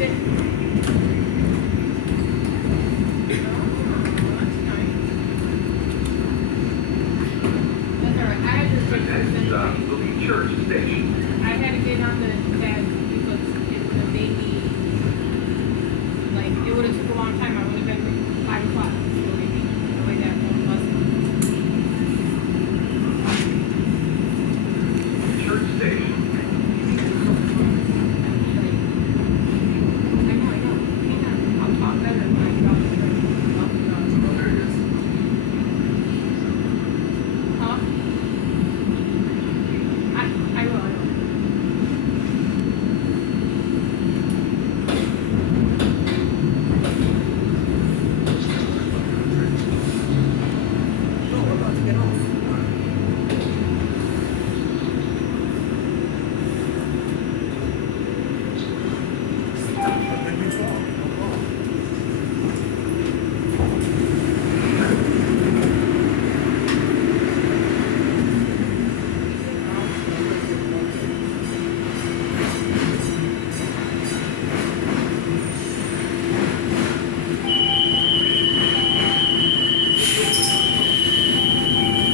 it? That's all right. I had to The take next this stop anyway. will be Church Station. I had to get on the tab because it would have made me, like, it would have took a long time. I would have been 5 o'clock. The way that one was. Church Station. I know. Hang on. I'll talk better when I get off the train. There it is. Huh? I will. No, we're about to get off. Let me fall.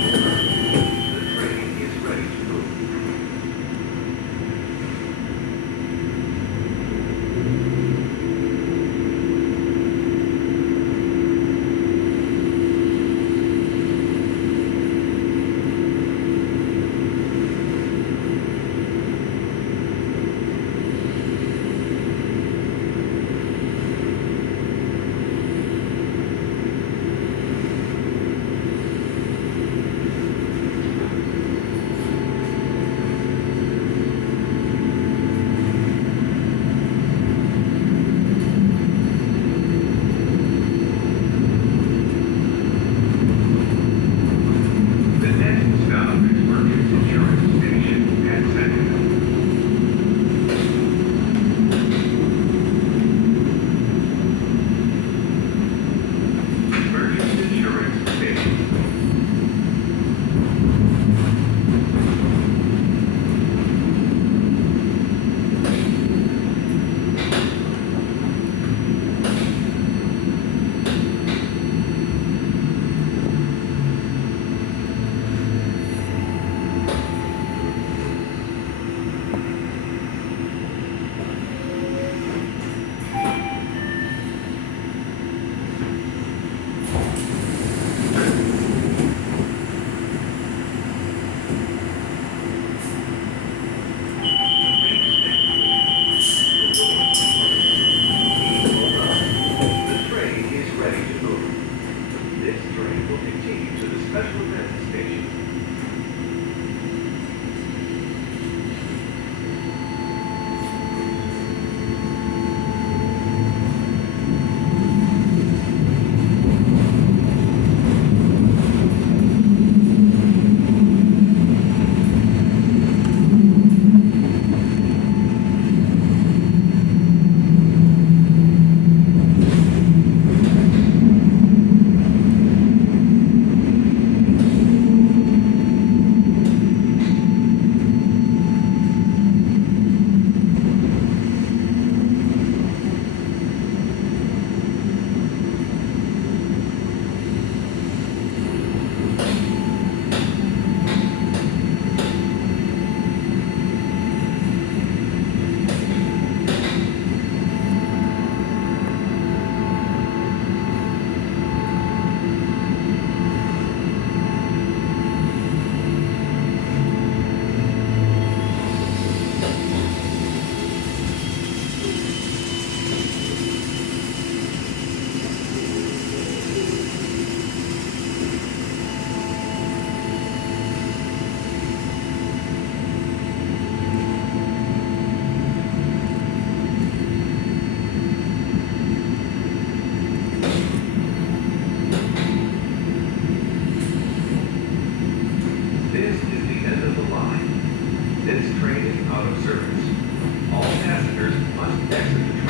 The train is ready to move. The next stop is Merchants Insurance Station at Seneca. Merchants Insurance Station. The train is ready to move. This train will continue to the special events station. This is the end of the line. This train is out of service. All passengers must exit the